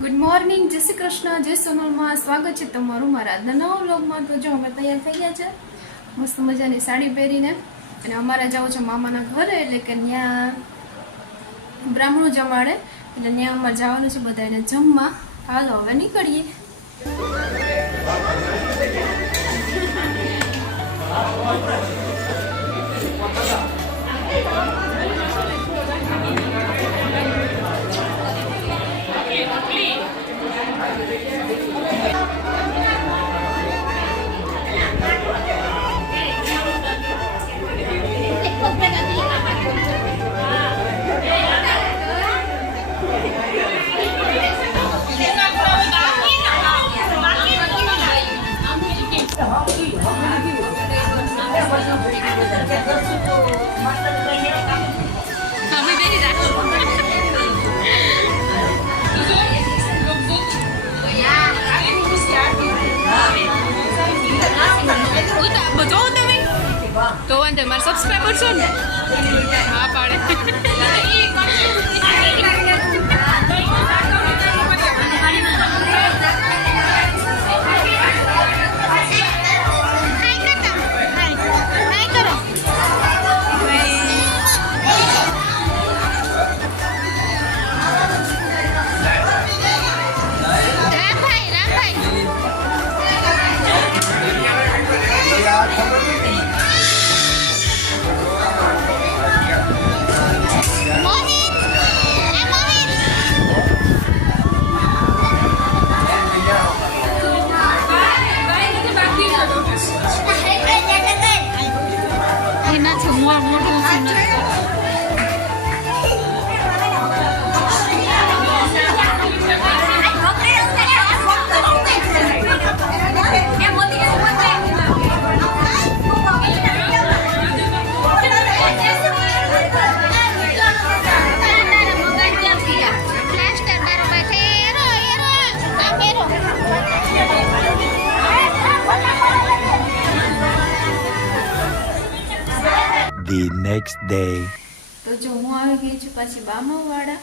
Good morning, જય શ્રી કૃષ્ણ, જય સોનલમાં સ્વાગત છે તમારું મારા આજના નવા વ્લોગમાં। તો જો અમે તૈયાર થઈ ગયા છે મસ્ત મજાની સાડી પહેરીને, અને અમારે જવું છે મામાના ઘરે, એટલે કે ત્યાં બ્રાહ્મણો જમાડે, એટલે ત્યાં અમારે જવાનું છે બધાને જમવા। હાલો હવે નીકળીએ। તો વાંધો મારા સબસ્ક્રાઈબર છો ને, હા પાડે। The next day. તો જો હું આવી ગઈ છું પાછી બામાવાડા,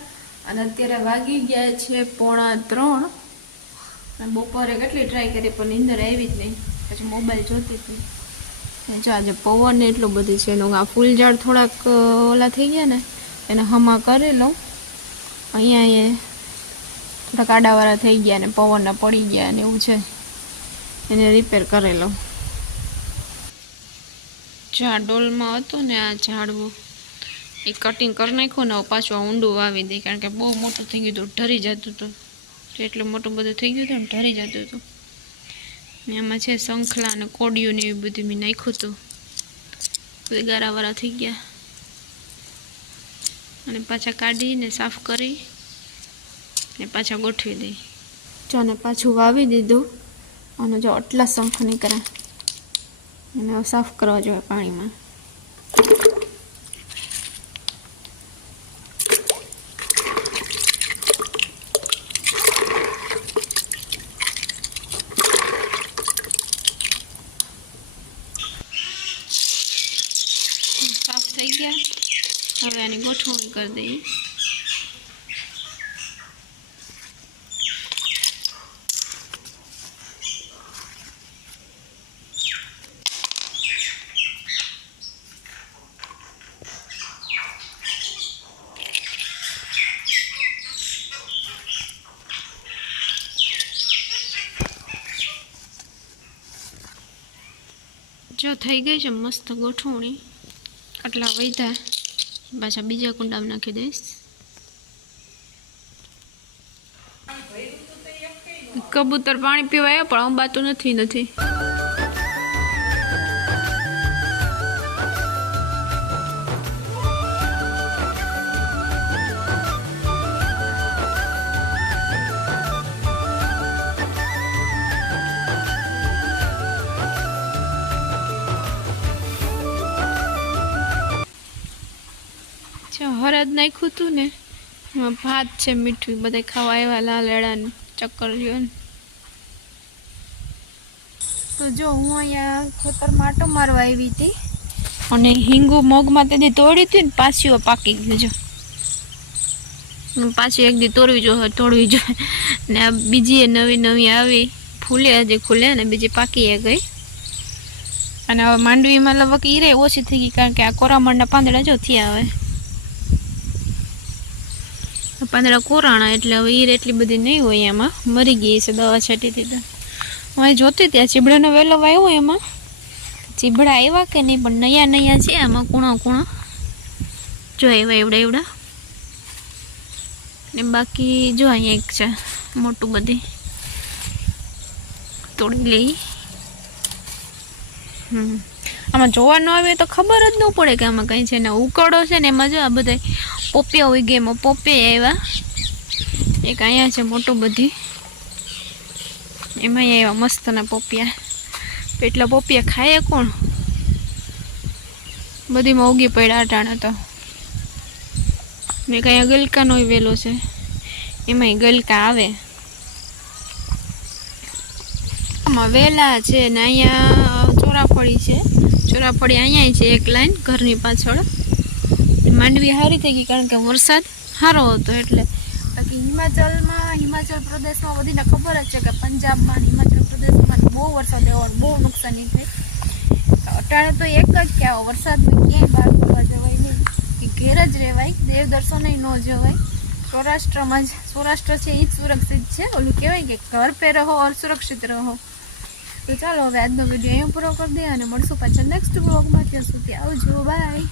અને અત્યારે વાગી ગયા છે 2:45, અને બપોરે કેટલી ટ્રાય કરી પણ નીંદર આવી જ નહીં, પછી મોબાઈલ જોતી હતી। જો આજે પવન એટલો બધો છે, એનું આ ફૂલ ઝાડ થોડાક ઓલા થઈ ગયા ને, એને હમા કરી લઉં। અહીંયા થોડાક આડાવાળા થઈ ગયા ને પવનના પડી ગયા ને એવું છે, એને રિપેર કરી લઉં। જો આ ડોલમાં હતું ને આ ઝાડવું, એ કટિંગ કરી નાખ્યું ને પાછું ઊંડું વાવી દઈ, કારણ કે બહુ મોટું થઈ ગયું હતું, ઢરી જતું હતું, એટલું મોટું બધું થઈ ગયું હતું ને ઢરી જતું હતું। ને એમાં છે શંખલા અને કોડિયું ને એવી બધી મેં નાખ્યું હતું, બધી ગારાવાળા થઈ ગયા, અને પાછા કાઢીને સાફ કરી ને પાછા ગોઠવી દઈ। જો અને પાછું વાવી દીધું, અને જો આટલા શંખ નીકળ્યા, એને સાફ કરવા જોઈએ પાણીમાં। સાફ થઈ ગયા, હવે આની ગોઠવણી કરી દઈએ। જો થઈ ગઈ છે મસ્ત ગોઠવણી, આટલા વૈધા પાછા બીજા કુંડામાં નાખી દઈશ। કબૂતર પાણી પીવા આવ્યો પણ અંબાતું નથી। હળદ નાખ્યું હતું ને, એમાં ભાત છે મીઠું, બધા ખાવા આવ્યા, લાલેડા ને ચક્કરીઓ ને। તો જો હું અહીંયા ખેતરમાં આટો મારવા આવી હતી, અને હિંગુ મગમાં તેથી તોડી હતી ને પાછીઓ પાકી ગયું। જો પાછી એક દી તોડવી જોઈએ ને આ બીજી નવી આવી ફૂલે હજી ખુલે ને બીજી પાકી ગઈ. અને હવે માંડવીમાં લગભગ ઈરે ઓછી થઈ ગઈ કારણ કે આ કોરામણના પાંદડા જો થયા હવે પાંદડા કોરાણા એટલે હવે ઈર એટલી બધી નહીં હોય એમાં મરી ગઈ છે દવા છાંટી દીધા. હું જોતી ત્યાં ચીબડાનો વેલો વાવ્યો એમાં ચીબડા આવ્યા કે નહીં પણ નયા છે આમાં કૂણા જો એવડા ને બાકી જો અહીંયા એક છે મોટું બધી તોડી લઈ. આમાં જોવા ન આવે તો ખબર જ ન પડે કે આમાં કંઈ છે ને ઉકળો છે ને એમાં જો આ બધા પોપિયા હોય ગયા એમાં પોપિયા આવ્યા એક અહીંયા છે મોટું બધી એમાં આવ્યા મસ્તના પોપિયા. એટલા પોપિયા ખાય કોણ બધીમાં ઉગી પડ્યા અટાણા તો ને કઈ ગલકાનો વેલો છે એમાંય ગલકા આવે આમાં વેલા છે ને અહીંયા ચોરાફળી અહીંયા છે એક લાઈન ઘરની પાછળ. માંડવી સારી થઈ ગઈ કારણ કે વરસાદ સારો હતો એટલે. બાકી હિમાચલ પ્રદેશમાં બધીને ખબર જ છે કે પંજાબમાં હિમાચલ પ્રદેશમાં બહુ વરસાદ આવ્યો બહુ નુકસાની થઈ. અટાણે તો એક જ કે આવો વરસાદમાં ક્યાંય બહાર ફરવા જવાય નહીં કે ઘેર જ રહેવાય દેવ દર્શને ન જવાય. સૌરાષ્ટ્ર છે એ જ સુરક્ષિત છે. ઓલું કહેવાય કે ઘર પે રહો ઓર સુરક્ષિત રહો. તો ચાલો હવે આજનો વિડીયો અહીંયા પૂરો કરી દઈએ અને મળશું પાછા નેક્સ્ટ બ્લોગમાં. ત્યાં સુધી આવજો બાય.